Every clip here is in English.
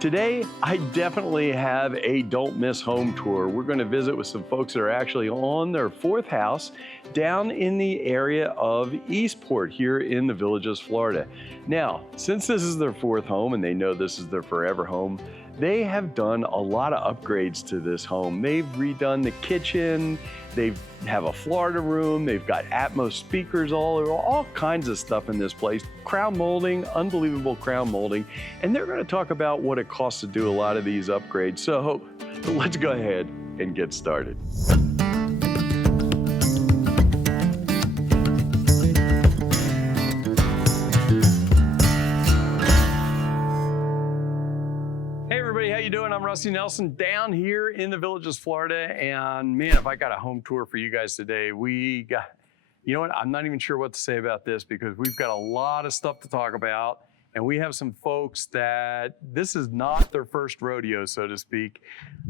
Today, I definitely have a don't miss home tour. We're going to visit with some folks that are actually on their fourth house down in the area of Eastport here in the Villages, Florida. Now, since this is their fourth home and they know this is their forever home, they have done a lot of upgrades to this home. They've redone the kitchen, they have a Florida room, they've got Atmos speakers all kinds of stuff in this place. Crown molding, unbelievable crown molding, and they're gonna talk about what it costs to do a lot of these upgrades. So let's go ahead and get started. I'm Rusty Nelson down here in the Villages, Florida, and man, if I got a home tour for you guys today, you know what, I'm not even sure what to say about this because we've got a lot of stuff to talk about, and we have some folks that this is not their first rodeo, so to speak.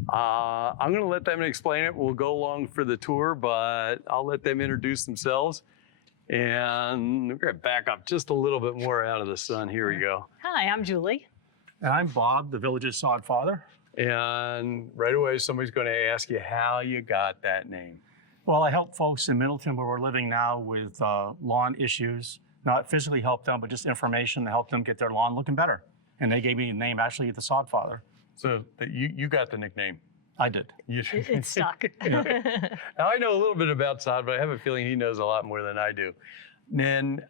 I'm gonna let them explain it. We'll go along for the tour, but I'll let them introduce themselves. And we're gonna back up just a little bit more out of the sun. Here we go. Hi, I'm Julie. And I'm Bob, the Villages sod father. And right away, somebody's going to ask you how you got that name. Well, I help folks in Middleton where we're living now with lawn issues, not physically help them, but just information to help them get their lawn looking better. And they gave me the name, actually, the sod father. So you got the nickname? I did. It stuck. Now, I know a little bit about sod, but I have a feeling he knows a lot more than I do. And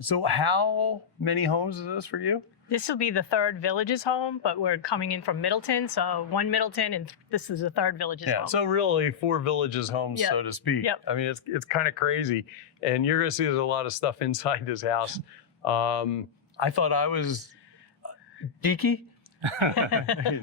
so how many homes is this for you? This will be the third Villages home, but we're coming in from Middleton, so one Middleton, and this is the third Villages home. So really 4 Villages homes, so to speak. Yep. I mean, it's kind of crazy. And you're gonna see there's a lot of stuff inside this house. I thought I was geeky.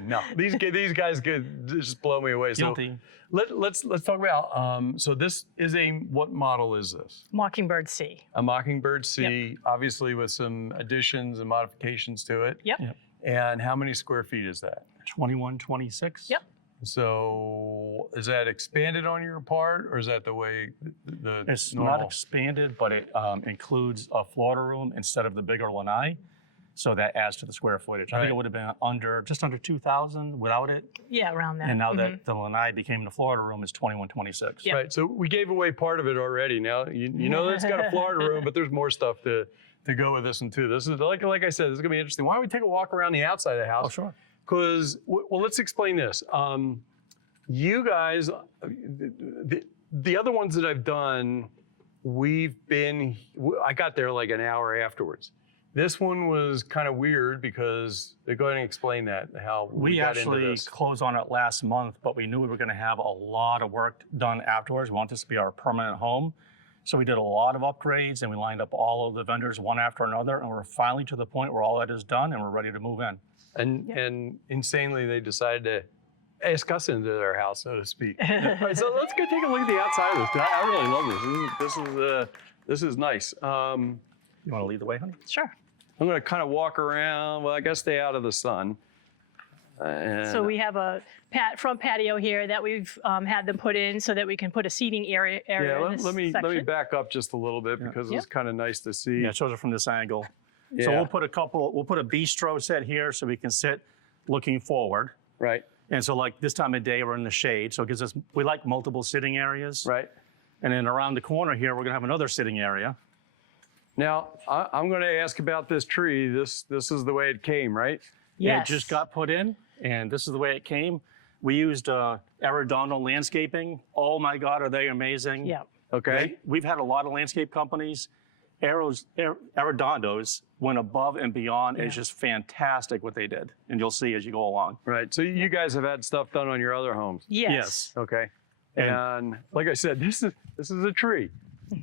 No, these guys could just blow me away. Guilty. So let's talk about, so this is what model is this? Mockingbird C. A Mockingbird C, obviously with some additions and modifications to it. Yep. And how many square feet is that? 2126. Yep. So is that expanded on your part, or is that the way It's normal? not expanded, but it includes a Florida room instead of the bigger lanai. So that adds to the square footage. I think it would have been just under 2,000 without it. Yeah, around that. And now that the lanai became the Florida room, is 2126. Yep. Right, so we gave away part of it already. Now, you know that it's got a Florida room, but there's more stuff to go with this one too. This is, like I said, this is gonna be interesting. Why don't we take a walk around the outside of the house? Oh, sure. Because, well, let's explain this. You guys, the other ones that I've done, I got there like an hour afterwards. This one was kind of weird because, go ahead and explain that, how we got into actually this. Closed on it last month, but we knew we were going to have a lot of work done afterwards. We want this to be our permanent home. So we did a lot of upgrades and we lined up all of the vendors one after another, and we're finally to the point where all that is done and we're ready to move in. And insanely, they decided to ask us into their house, so to speak. All right, so let's go take a look at the outside of this. I really love this. This is nice. You want to lead the way, honey? Sure. I'm going to kind of walk around. Well, I guess stay out of the sun. So we have a front patio here that we've had them put in so that we can put a seating area in this let me section. back up just a little bit because it's kind of nice to see. Yeah, it shows it from this angle. Yeah. So we'll put a bistro set here so we can sit looking forward. Right. And so like this time of day, we're in the shade. So it gives us, we like multiple sitting areas. Right. And then around the corner here, we're gonna have another sitting area. Now, I'm going to ask about this tree. This is the way it came, right? Yes. It just got put in, and this is the way it came. We used Arredondo landscaping. Oh my God, are they amazing? Yeah. Okay. We've had a lot of landscape companies. Arredondo's went above and beyond. It's just fantastic what they did, and you'll see as you go along. Right. So you guys have had stuff done on your other homes. Yes. Okay. And like I said, this is a tree.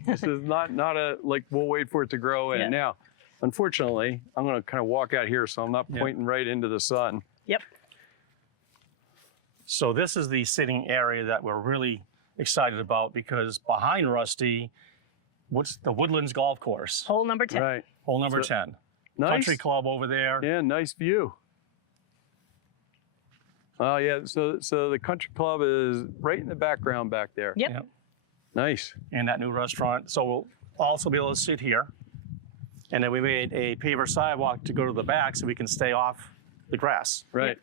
This is not a, like, we'll wait for it to grow in. Yeah. Now, unfortunately, I'm going to kind of walk out here so I'm not pointing right into the sun. Yep. So this is the sitting area that we're really excited about because behind Rusty, what's the Woodlands Golf Course? Hole number 10. Right. Hole number 10. Nice. Country club over there. Yeah, nice view. Oh yeah, so the country club is right in the background back there. Yep. Nice. And that new restaurant. So we'll also be able to sit here. And then we made a paver sidewalk to go to the back so we can stay off the grass. Right.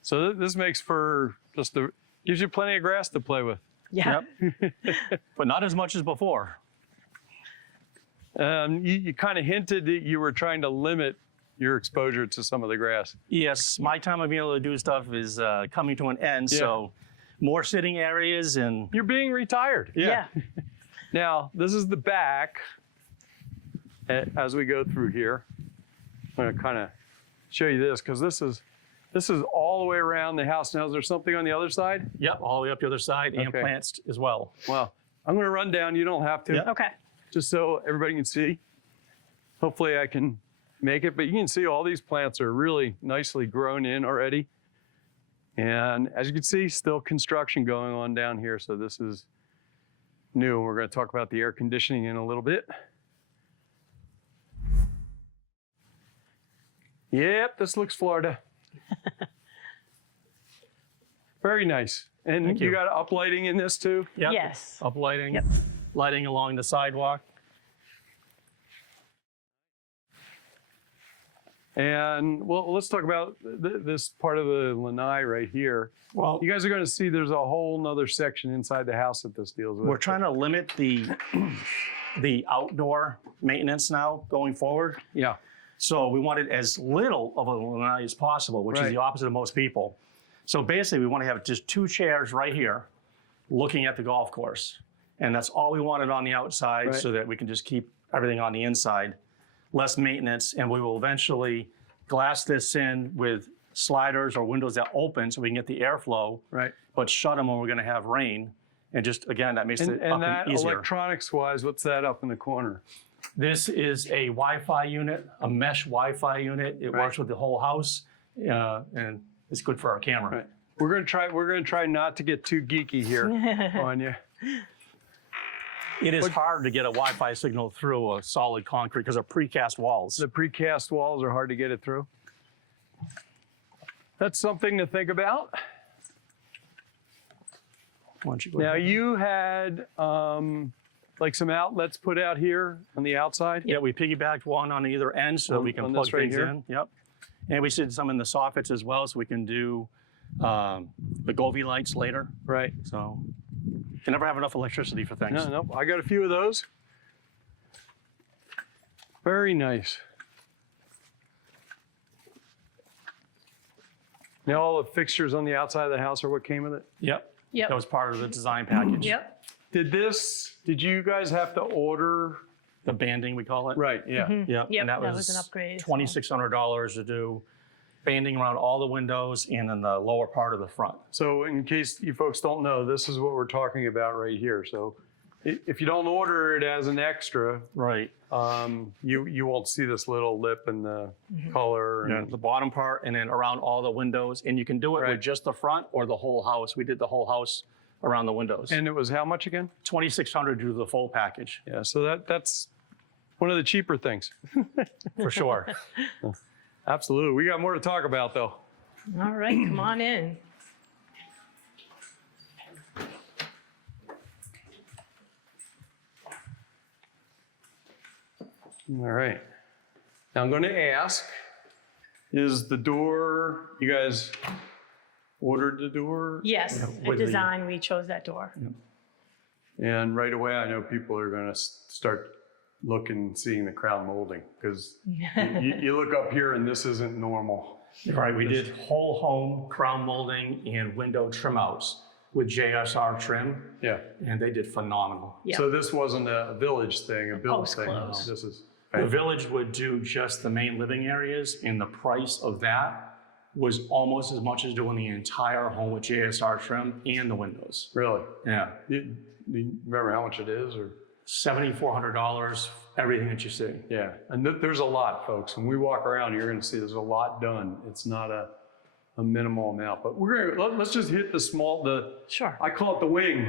So this makes for gives you plenty of grass to play with. Yeah. Yep. But not as much as before. You kind of hinted that you were trying to limit your exposure to some of the grass. Yes, my time of being able to do stuff is coming to an end, so more sitting areas and... You're being retired. Yeah. Now, this is the back as we go through here. I'm going to kind of show you this because this is all the way around the house. Now, is there something on the other side? Yep, all the way up the other side and plants as well. Well, I'm going to run down. You don't have to. Yep. Okay. Just so everybody can see. Hopefully I can make it, but you can see all these plants are really nicely grown in already. And as you can see, still construction going on down here. So this is new. We're going to talk about the air conditioning in a little bit. Yep, this looks Florida. Very nice. And Thank you you. got uplighting in this too? Yep. Yes. Up lighting, Yep. lighting along the sidewalk. And well, let's talk about this part of the lanai right here. Well, You guys are going to see there's a whole nother section inside the house that this deals with. we're trying to limit the outdoor maintenance now going forward. Yeah. So we wanted as little of a lanai as possible, which is Right. the opposite of most people. So basically, we want to have just 2 chairs right here looking at the golf course. And that's all we wanted on the outside Right. so that we can just keep everything on the inside. Less maintenance, and we will eventually glass this in with sliders or windows that open so we can get the airflow, Right. but shut them when we're going to have rain. And just, again, that makes it up And that and easier. electronics-wise, what's that up in the corner? This is a Wi-Fi unit, a mesh Wi-Fi unit. It works with the whole house, and it's good for our camera. Right. We're gonna try not to get too geeky here on you. It is hard to get a Wi-Fi signal through a solid concrete because of precast walls. The precast walls are hard to get it through. That's something to think about. Why don't you go Now ahead? you had like some outlets put out here on the outside. Yeah, we piggybacked one on either end so that we can on plug this right things here? in. Yep. And we did some in the soffits as well, so we can do the Govee lights later. Right. So you can never have enough electricity for things. No, I got a few of those. Very nice. Now all the fixtures on the outside of the house are what came with it? Yep. Yep. That was part of the design package. Yep. Did you guys have to order? The banding, we call it. Right, yeah. Yep. Yep, And that was an upgrade as well. $2,600 to do banding around all the windows and in the lower part of the front. So in case you folks don't know, this is what we're talking about right here. So if you don't order it as an extra, Right. you won't see this little lip and the color. Yeah, And, the bottom part and then around all the windows. And you can do it Right. with just the front or the whole house. We did the whole house around the windows. and it was how much again? $2,600 to do the full package, Yeah, so that's one of the cheaper things. for sure. Absolutely. We got more to talk about though. All right, come on in. All right. Now I'm going to ask, is the door, you guys ordered the door? Yes, a with the- design, we chose that door. And right away, I know people are going to start looking, seeing the crown molding because you look up here and this isn't normal. Right, we did whole home crown molding and window trim outs with JSR trim, Yeah. and they did phenomenal. Yeah. So this wasn't a village thing, a build thing. post-close. This is The village would do just the main living areas, and the price of that was almost as much as doing the entire home with JSR trim and the windows. really. Yeah, You remember how much it is, or? $7,400, everything that you see. Yeah, and there's a lot, folks. When we walk around, you're going to see there's a lot done. It's not a minimal amount, but let's just hit Sure. I call it the wing.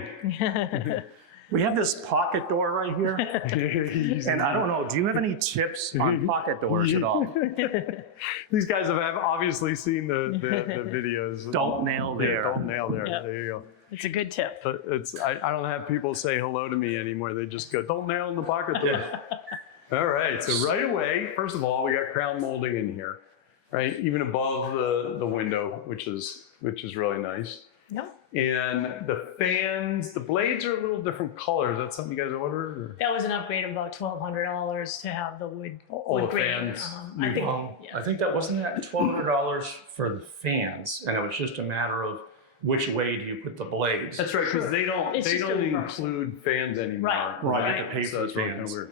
We have this pocket door right here, and I don't know, do you have any tips on pocket doors at all? These guys have obviously seen the videos. Don't nail there. Don't nail there. Yep. There you go. It's a good tip. But I don't have people say hello to me anymore. They just go, don't nail in the pocket door. All right, so right away, first of all, we got crown molding in here. right? Even above the window, which is really nice. Yep. And the fans, the blades are a little different colors. That's something you guys ordered? Or? That was an upgrade of about $1,200 to have the wood All the grain. fans. I think that wasn't that $1,200 for the fans, and it was just a matter of which way do you put the blades. That's right, because they don't It's just a include fans anymore. Right. You have to pay for those Really fans. kind of Weird.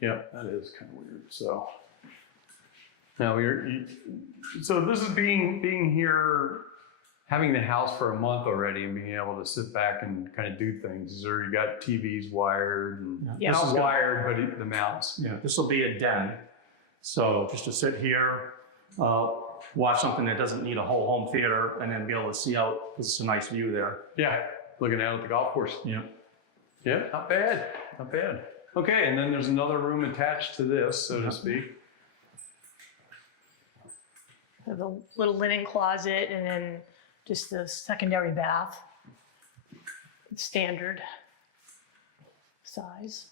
Yeah, that is kind of weird. So now so this is being here, having the house for a month already, and being able to sit back and kind of do things. Or you got TVs wired, and this is wired, but the mounts. Yeah, this will be a den. So just to sit here, watch something that doesn't need a whole home theater, and then be able to see out. This is a nice view there. Yeah, looking out at the golf course. Yeah. Yeah, not bad, not bad. Okay, and then there's another room attached to this, so to speak. The little linen closet, and then just the secondary bath, standard size.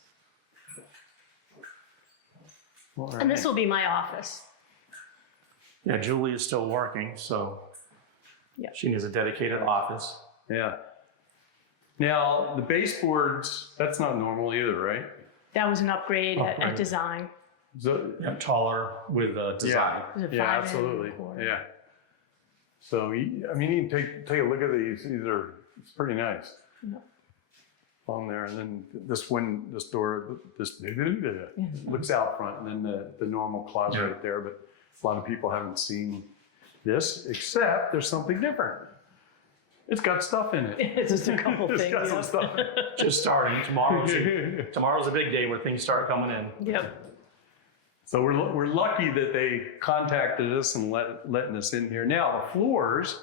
All right. And this will be my office. Yeah, Julie is still working, so Yeah. she needs a dedicated office. Yeah. Now, the baseboards, that's not normal either, right? That was an upgrade at design. So, Yeah, taller with design. Was it yeah, 5 absolutely. 1/4? Yeah. So, I mean, you can take a look at these. It's pretty nice. Yeah. On there, and then this door, this looks out front, and then the normal closet right there. But a lot of people haven't seen this, except there's something different. It's got stuff in it. It's just a couple It's things. got some stuff in it. Just starting. Tomorrow's a big day where things start coming in. Yep. So we're lucky that they contacted us and letting us in here. Now the floors,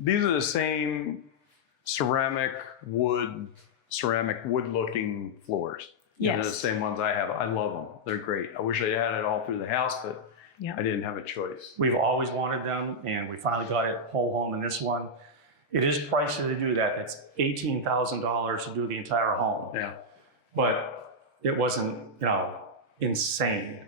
these are the same ceramic wood looking floors. Yes. And they're the same ones I have. I love them. They're great. I wish I had it all through the house, but Yeah. I didn't have a choice. We've always wanted them, and we finally got it whole home in this one. It is pricey to do that. That's $18,000 to do the entire home. Yeah. But it wasn't, insane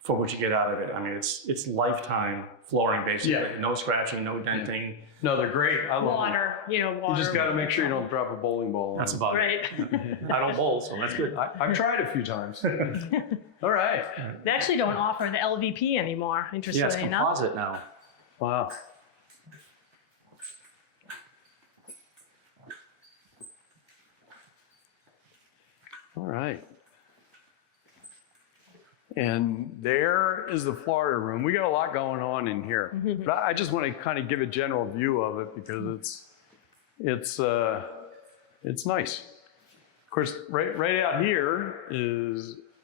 for what you get out of it. I mean, it's lifetime flooring basically. Yeah. No scratching, no denting. No, they're great. I love Water, them. water. You just got to make sure you don't drop a bowling ball. That's on about Right. it. I don't bowl, so that's good. I've tried a few times. All right. They actually don't offer the LVP anymore, Yeah, it's interestingly enough. composite now. Wow. All right. And there is the Florida room. We got a lot going on in here. But I just want to kind of give a general view of it because it's nice. Of course, right out here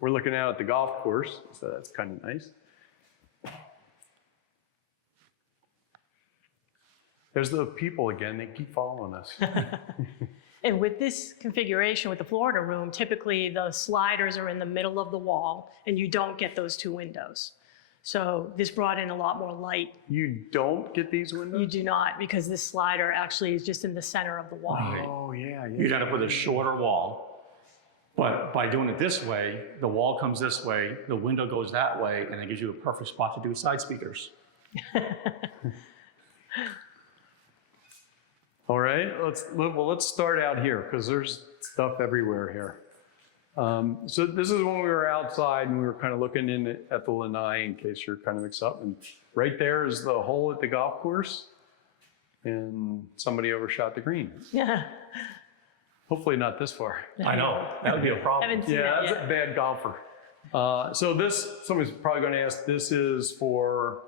we're looking out at the golf course, so that's kind of nice. There's the people again. They keep following us. And with this configuration with the Florida room, typically the sliders are in the middle of the wall and you don't get those two windows. So this brought in a lot more light. You don't get these windows? You do not, because this slider actually is just in the center of the wall. Oh, yeah. You'd end up with a shorter wall. But by doing it this way, the wall comes this way, the window goes that way, and it gives you a perfect spot to do side speakers. All right, let's start out here because there's stuff everywhere here. So this is when we were outside and we were kind of looking in at the lanai in case you're kind of mixed up. And right there is the hole at the golf course, and somebody overshot the green. Yeah. Hopefully not this far. I know, that would be a problem. Haven't seen Yeah, that that's yet. a bad golfer. So somebody's probably going to ask, this is for.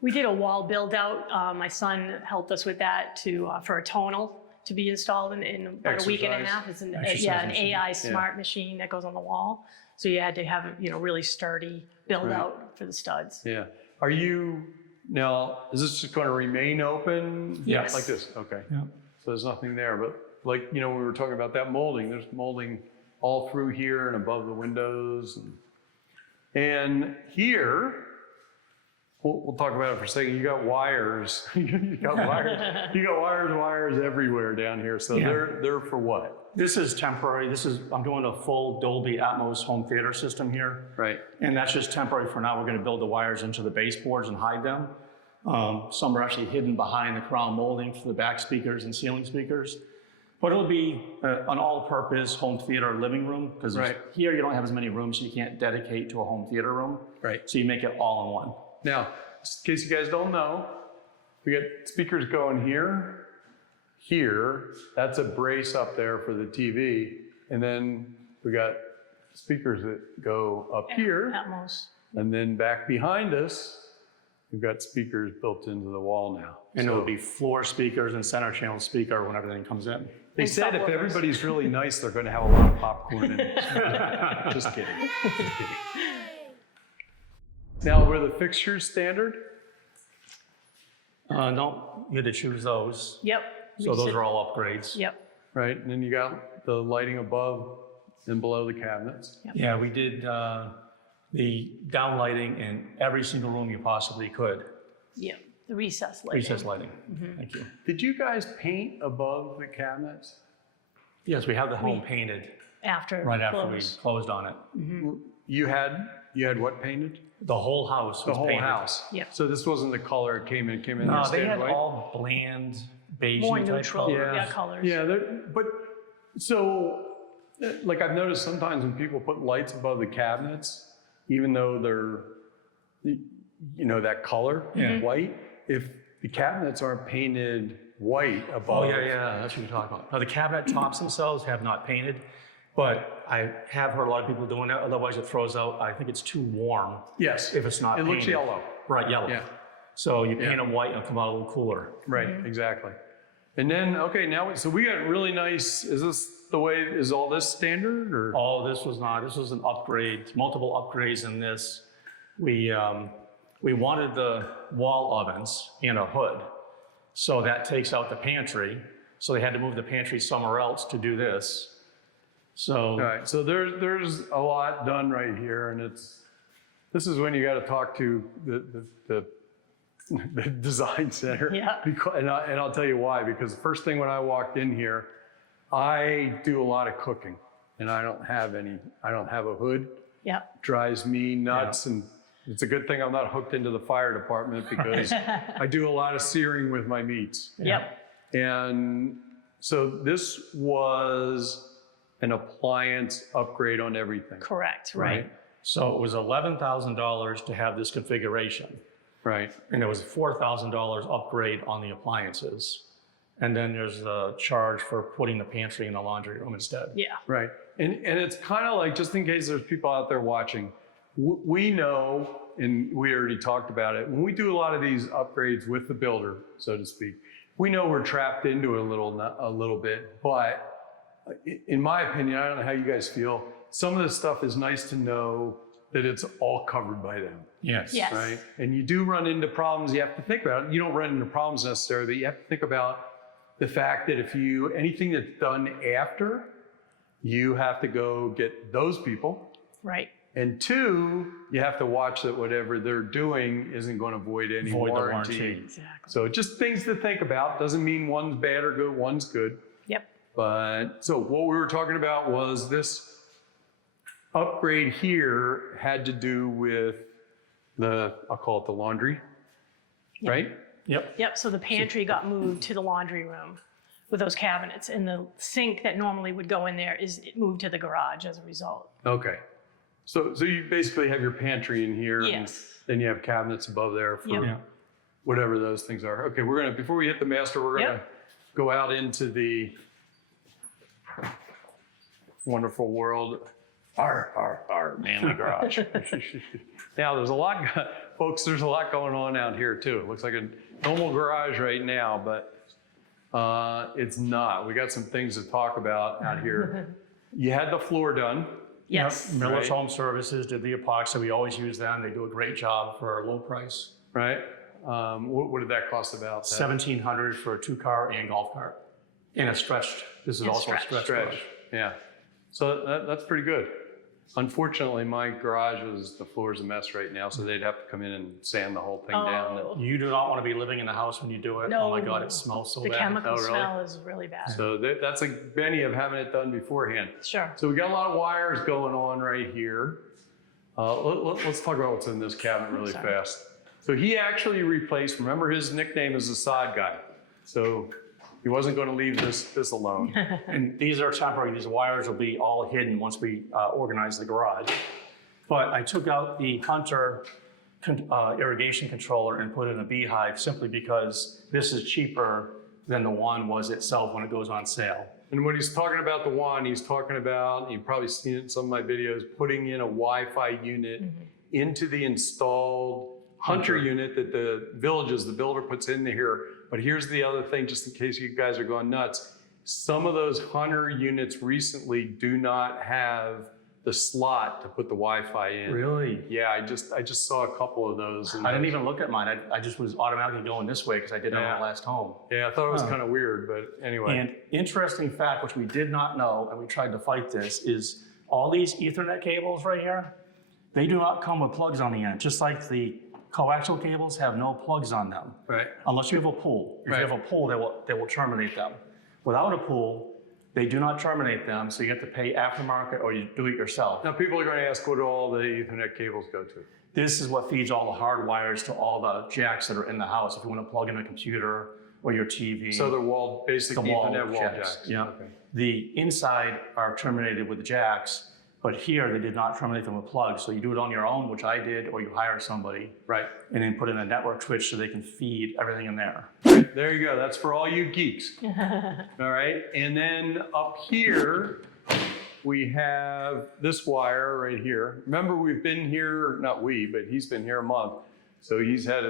We did a wall build out. My son helped us with that for a tonal to be installed in about a week and a Exercise. half. It's an Exercise machine. AI smart machine that goes on the wall. So you had to have really sturdy build out for the studs. Yeah. Now, is this just going to remain open? Yes. Like this? Okay. Yeah. So there's nothing there, but we were talking about that molding, there's molding all through here and above the windows. And here, We'll talk about it for a second. You got wires. You got wires everywhere down here. So they're for what? This is temporary. I'm doing a full Dolby Atmos home theater system here. Right. And that's just temporary for now. We're going to build the wires into the baseboards and hide them. Some are actually hidden behind the crown molding for the back speakers and ceiling speakers. But it'll be an all-purpose home theater living room, because here you don't have as many rooms, so you can't dedicate to a home theater room. Right. So you make it all in one. Now, just in case you guys don't know, we got speakers going here, here. That's a brace up there for the TV. And then we got speakers that go up here. Atmos. And then back behind us, we've got speakers built into the wall now. And it'll be floor speakers and center channel speaker when everything comes in. They said if everybody's really nice, they're going to have a lot of popcorn in it. Just kidding. Just kidding. Now, were the fixtures standard? No, you had to choose those. Yep. So those are all upgrades. Yep. Right, and then you got the lighting above and below the cabinets. Yep. Yeah, we did the downlighting in every single room you possibly could. Yep. The recessed lighting. Recessed lighting. Thank you. Did you guys paint above the cabinets? Yes, we have the home painted After right after we close. closed on it. You had what painted? The whole house was The whole painted. house. Yep. So this wasn't the color it came in. No, they standard had white? all bland, beige More type neutral colors. colors. Yeah, but so like I've noticed sometimes when people put lights above the cabinets, even though they're that color, white, if the cabinets aren't painted white above. Oh, yeah, that's what you're talking about. Now, the cabinet tops themselves have not painted, but I have heard a lot of people doing that. Otherwise, it throws out, I think it's too warm. Yes. If it's not It painted. looks yellow. Right, yellow. Yeah. So you paint them white and it'll come out a little cooler. Right, exactly. And then, okay, now, so we got really nice, is all this standard or? Oh, this was not. This was an upgrade, multiple upgrades in this. We wanted the wall ovens in a hood. So that takes out the pantry. So they had to move the pantry somewhere else to do this. So. All right, so there's a lot done right here, and this is when you got to talk to the design center. Yeah. And I'll tell you why, because the first thing when I walked in here, I do a lot of cooking, and I don't have a hood. Yep. Drives me nuts, and it's a good thing I'm not hooked into the fire department because I do a lot of searing with my meats. Yep. And so this was an appliance upgrade on everything. Correct. Right. So it was $11,000 to have this configuration. Right. And it was $4,000 upgrade on the appliances. And then there's the charge for putting the pantry in the laundry room instead. Yeah. Right. And it's kind of like, just in case there's people out there watching, we know, and we already talked about it, when we do a lot of these upgrades with the builder, so to speak, we know we're trapped into it a little bit, but in my opinion, I don't know how you guys feel, some of this stuff is nice to know that it's all covered by them. Yes. Yes. Right? And you do run into problems you have to think about. You don't run into problems necessarily, but you have to think about the fact that anything that's done after, you have to go get those people. Right. And two, you have to watch that whatever they're doing isn't going to void any warranty. Exactly. So just things to think about. Doesn't mean one's bad or good, one's good. Yep. But so what we were talking about was this upgrade here had to do with I'll call it the laundry, Yep. right? Yep. Yep. So the pantry got moved to the laundry room with those cabinets, and the sink that normally would go in there is moved to the garage as a result. Okay. So you basically have your pantry in here, Yes. and then you have cabinets above there for Yep. Yeah. whatever those things are. Okay, before we hit the master, we're gonna go out into the wonderful world. Our manly garage. Now there's a lot, folks, there's a lot going on out here too. It looks like a normal garage right now, but it's not. We got some things to talk about out here. You had the floor done. Yes. Yep. Miller's Right. Home Services did the epoxy. We always use them. They do a great job for a low price. Right? What did that cost about? $1,700 for a 2-car and golf cart. And a stretched. This is And also stretched. a stretch. Stretch. Yeah. So that's pretty good. Unfortunately, my garage the floor's a mess right now, so they'd have to come in and sand the whole thing down. Oh. You do not want to be living in the house when you do it. Oh my God, it smells so The bad. chemical Oh, really? smell is really bad. So that's a Benny of having it done beforehand. Sure. So we got a lot of wires going on right here. Let's talk about what's in this cabinet really Sorry. fast. So he actually replaced, remember his nickname is the sod guy. So he wasn't going to leave this alone. And these are temporary. These wires will be all hidden once we organize the garage. But I took out the Hunter irrigation controller and put in a beehive simply because this is cheaper than the wand was itself when it goes on sale. And when he's talking about the wand, he's talking about, you've probably seen it in some of my videos, putting in a Wi-Fi unit into the installed Hunter unit that the builder puts in here. But here's the other thing, just in case you guys are going nuts. Some of those Hunter units recently do not have the slot to put the Wi-Fi in. Really? Yeah, I just saw a couple of those. And I didn't even look at mine. I just was automatically going this way because I did it on my last home. Yeah, I thought it was kind of weird, but anyway. And interesting fact, which we did not know, and we tried to fight this, is all these Ethernet cables right here, they do not come with plugs on the end, just like the coaxial cables have no plugs on them. Right. Unless you have a pool. If you have a pool, they will terminate them. Without a pool, they do not terminate them, so you have to pay aftermarket or you do it yourself. Now people are going to ask, what do all the Ethernet cables go to? This is what feeds all the hard wires to all the jacks that are in the house. If you want to plug in a computer or your TV. So they're basic Ethernet wall jacks. jacks. Yeah. Okay. The inside are terminated with the jacks, but here they did not terminate them with plugs. So you do it on your own, which I did, or you hire somebody. Right. And then put in a network switch so they can feed everything in there. There you go. That's for all you geeks. All right. And then up here, we have this wire right here. Remember, we've been here, not we, but he's been here a month. So he's had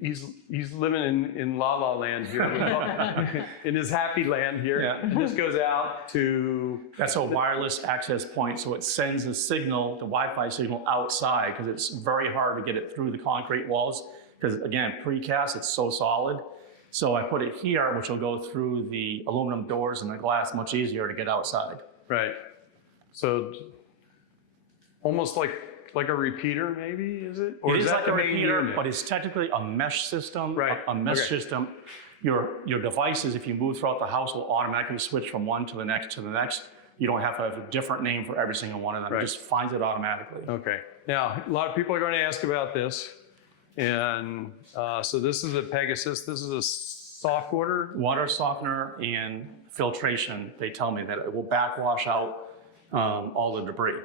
he's living in La La Land here, in his happy land here. Yeah. And this goes out to... That's a wireless access point, so it sends a signal, the Wi-Fi signal, outside because it's very hard to get it through the concrete walls because, again, precast, it's so solid. So I put it here, which will go through the aluminum doors and the glass, much easier to get outside. Right. So almost like a repeater, maybe, is it? Or It is that like the a main repeater, unit? but it's technically a mesh system. Right. A mesh Okay. system. Your devices, if you move throughout the house, will automatically switch from one to the next to the next. You don't have to have a different name for every single one of them. Right. It just finds it automatically. Okay. Now, a lot of people are going to ask about this. And so this is a Pegasus. This is a soft water. Water softener and filtration, they tell me that it will backwash out all the debris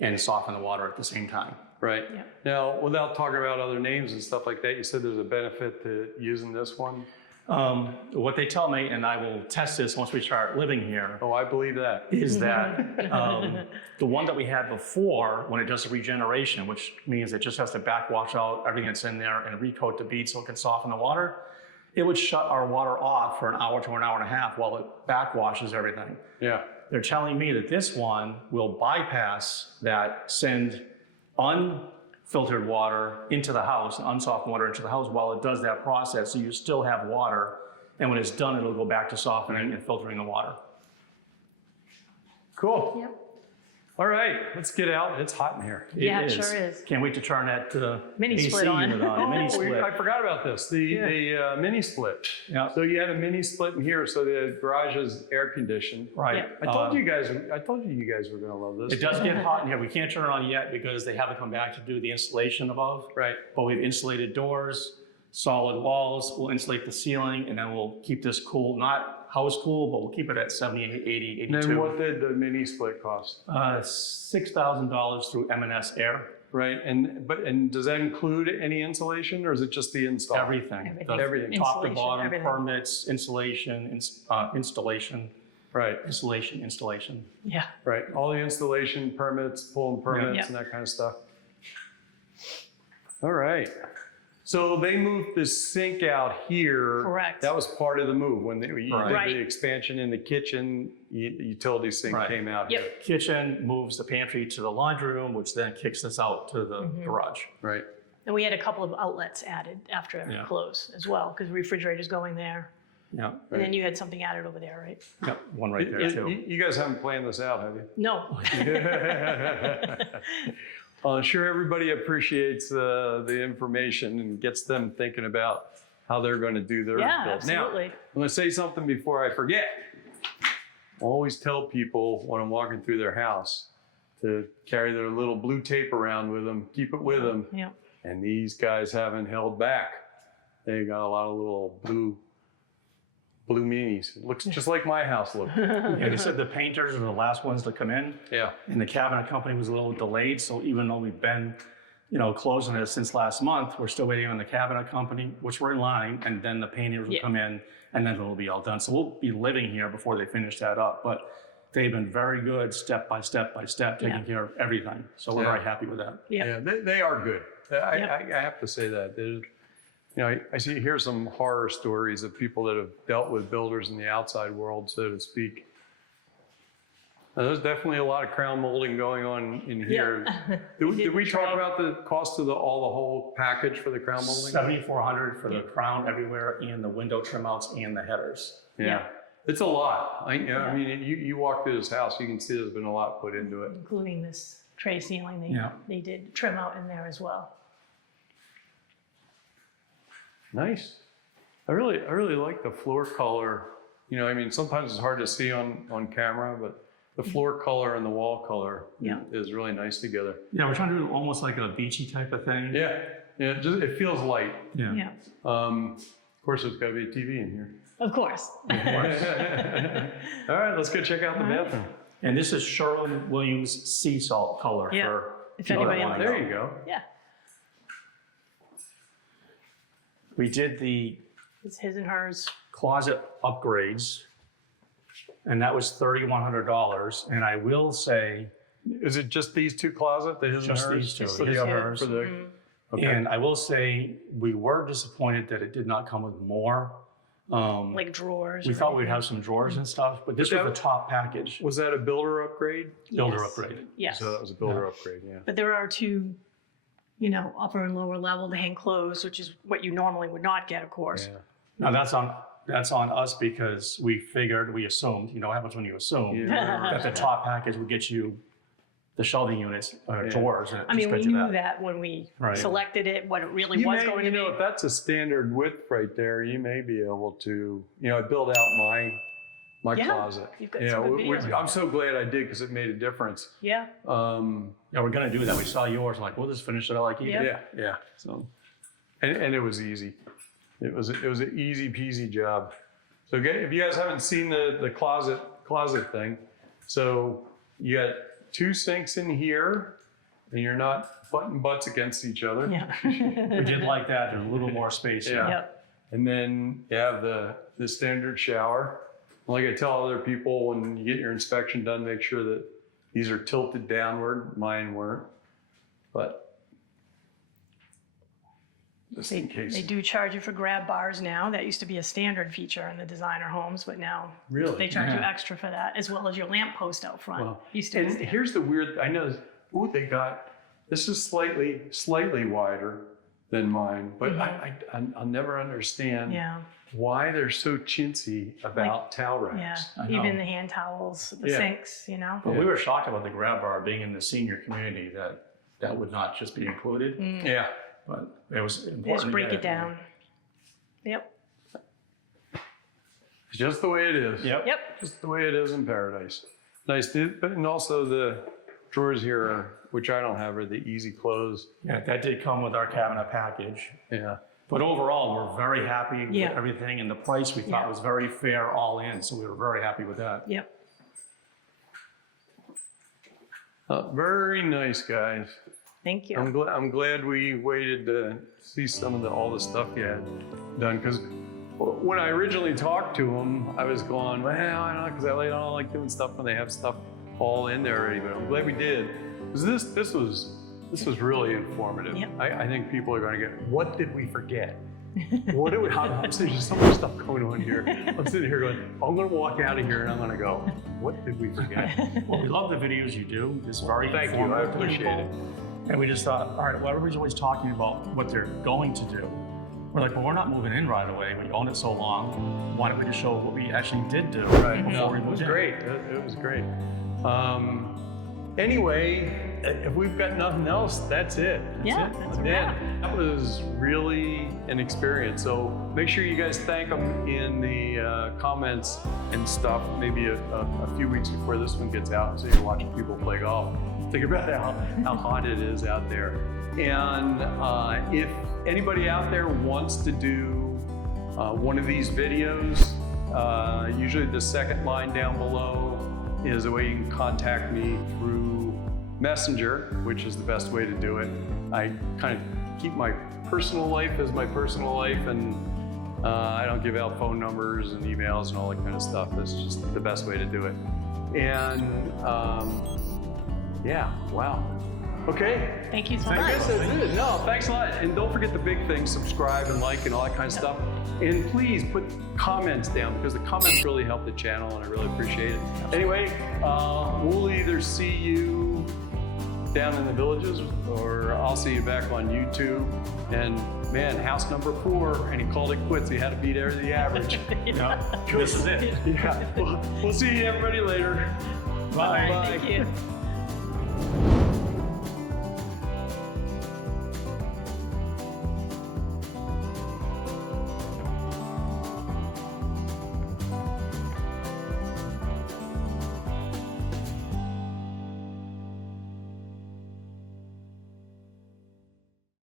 and soften the water at the same time. Right. Yeah. Now, without talking about other names and stuff like that, you said there's a benefit to using this one. What they tell me, and I will test this once we start living here, Oh, I believe that. is that the one that we had before, when it does the regeneration, which means it just has to backwash out everything that's in there and recoat the bead so it can soften the water, it would shut our water off for an hour to an hour and a half while it backwashes everything. Yeah. They're telling me that this one will bypass that, send unfiltered water into the house, unsoftened water into the house while it does that process. So you still have water, and when it's done, it'll go back to softening and filtering the water. Cool. Yep. All right, let's get out. It's hot in here. Yeah, it sure is. Can't wait to turn that Mini AC split on. unit on. Mini split. I forgot about this, the mini split. Yeah. So you had a mini split in here, so the garage is air conditioned. Right. Yeah. I told you guys were going to love this. It does get hot in here. We can't turn it on yet because they haven't come back to do the installation above. Right. But we've insulated doors, solid walls. We'll insulate the ceiling, and then we'll keep this cool. Not house cool, but we'll keep it at 78, 80, 82. And then what did the mini split cost? $6,000 through M&S Air. Right, and does that include any insulation, or is it just the install? Everything. Everything. Top to Insulation, bottom, everything. permits, insulation, installation. Right, Installation. Yeah. right. All the installation permits, pulling permits, Yeah. and that kind of stuff. All right. So they moved the sink out here. Correct. That was part of the move when you did Right. the expansion in the kitchen. Utility sink Right. came out Yep. here. Kitchen moves the pantry to the laundry room, which then kicks us out to the garage. Right. And we had a couple of outlets added after Yeah. close as well, because refrigerators going there. Yeah. And then you had something added over there, right? Yep. One right there too. You guys haven't planned this out, have you? No. I'm sure everybody appreciates the information and gets them thinking about how they're going to do their Yeah, build. absolutely. Now, I'm going to say something before I forget. I always tell people when I'm walking through their house to carry their little blue tape around with them, keep it with them. Yeah. And these guys haven't held back. They got a lot of little blue meanies. It looks just like my house looked. Yeah, they said the painters are the last ones to come in. Yeah. And the cabinet company was a little delayed. So even though we've been, closing it since last month, we're still waiting on the cabinet company, which we're in line. And then the painters will come in and then it'll be all done. So we'll be living here before they finish that up. But they've been very good, step by step, taking care of everything. So we're very happy with that. Yeah. They are good. I have to say that. I hear some horror stories of people that have dealt with builders in the outside world, so to speak. Now, there's definitely a lot of crown molding going on in here. Yeah. Did we talk about the cost of the whole package for the crown molding? $7,400 for the crown everywhere and the window trim outs and the headers. Yeah. It's a lot. I mean, you walk through this house, you can see there's been a lot put into it. Including this tray ceiling, they did trim out in there as well. Nice. I really like the floor color. Sometimes it's hard to see on camera, but the floor color and the wall color is really nice together. Yeah, we're trying to do almost like a beachy type of thing. Yeah. It feels light. Yeah. Of course, there's got to be a TV in here. Of course. All right, let's go check out the bathroom. And this is Sherwin-Williams sea salt color for if anybody other likes one. There you go. Yeah. We did the It's his and hers. closet upgrades, and that was $3,100. And I will say, Is it just these two closets? His just and hers? these two, For his the and other, hers. for the, okay. And I will say we were disappointed that it did not come with more. Like drawers. We or thought we'd anything. have some drawers and stuff, but this was the top package. Was that a builder upgrade? Builder Yes. upgrade. Yes. So that was a builder upgrade, yeah. But there are two, upper and lower level to hang clothes, which is what you normally would not get, of course. Yeah. Now that's on us because we assumed, what happens when you assume that the top package would get you the shelving units, drawers. And it I mean, just we gets you knew that when we selected it, what it really was going to be. If that's a standard width right there, you may be able to, I build out my closet. You've got some good videos. I'm so glad I did because it made a difference. Yeah. Yeah, we're gonna do that. We saw yours, like, we'll just finish it out like you did. Yeah. So, and it was easy. It was an easy peasy job. So if you guys haven't seen the closet thing, so you got 2 sinks in here, and you're not butting butts against each other. Yeah. We did like that. There's a little more space here. Yep. And then you have the standard shower. Like I tell other people, when you get your inspection done, make sure that these are tilted downward. Mine weren't, but just in case. They do charge you for grab bars now. That used to be a standard feature in the designer homes, but now Really? they charge you Yeah. extra for that, as well as your lamp post out front. Well, Used to and be standard. here's the weird. I know. They got. This is slightly wider than mine, but I'll never understand Yeah. why they're so chintzy about towel Yeah. racks. I know. Even the hand towels, the Yeah. sinks, But we were shocked about the grab bar being in the senior community that would not just be included. Yeah. But it was important. Just to break get it down. Yep. It's just the way it is. Yep. Yep. Just the way it is in paradise. Nice, but and also the drawers here, which I don't have, are the easy close. Yeah, that did come with our cabinet package. Yeah. But overall, we're very happy Yeah. with everything, and the price we thought was very fair all in, so we were very happy with that. Yep. Very nice, guys. Thank you. I'm glad we waited to see some of all the stuff you had done, because when I originally talked to them, I was going, well, I don't know, because I don't like doing stuff when they have stuff all in there already. But I'm glad we did, because this was really informative. Yep. I think people are going to get, what did we forget? What did we? I'm saying there's so much stuff going on here. I'm sitting here going, I'm going to walk out of here and I'm going to go, what did we forget? Well, we love the videos you do. It's very Thank you. I informative to appreciate people. it. And we just thought, all right, well, everybody's always talking about what they're going to do. We're like, well, we're not moving in right away. We owned it so long. Why don't we just show what we actually did do before we It was moved in? great. It was great. Anyway, if we've got nothing else, that's it. That's a wrap. That was really an experience. So make sure you guys thank them in the comments and stuff, maybe a few weeks before this one gets out, so you're watching people play golf. Think about how hot it is out there. And if anybody out there wants to do one of these videos, usually the second line down below is a way you can contact me through Messenger, which is the best way to do it. I kind of keep my personal life as my personal life, and I don't give out phone numbers and emails and all that kind of stuff. That's just the best way to do it. And yeah, wow. Okay. Thank you so I much. guess that's it. No, thanks a lot. And don't forget the big thing, subscribe and like and all that kind of stuff. And please put comments down, because the comments really help the channel and I really appreciate it. Anyway, we'll either see you down in the villages or I'll see you back on YouTube. And man, house number 4, and he called it quits. He had to beat the average. This is it. Yeah. We'll see you everybody later. All right, Bye. thank you.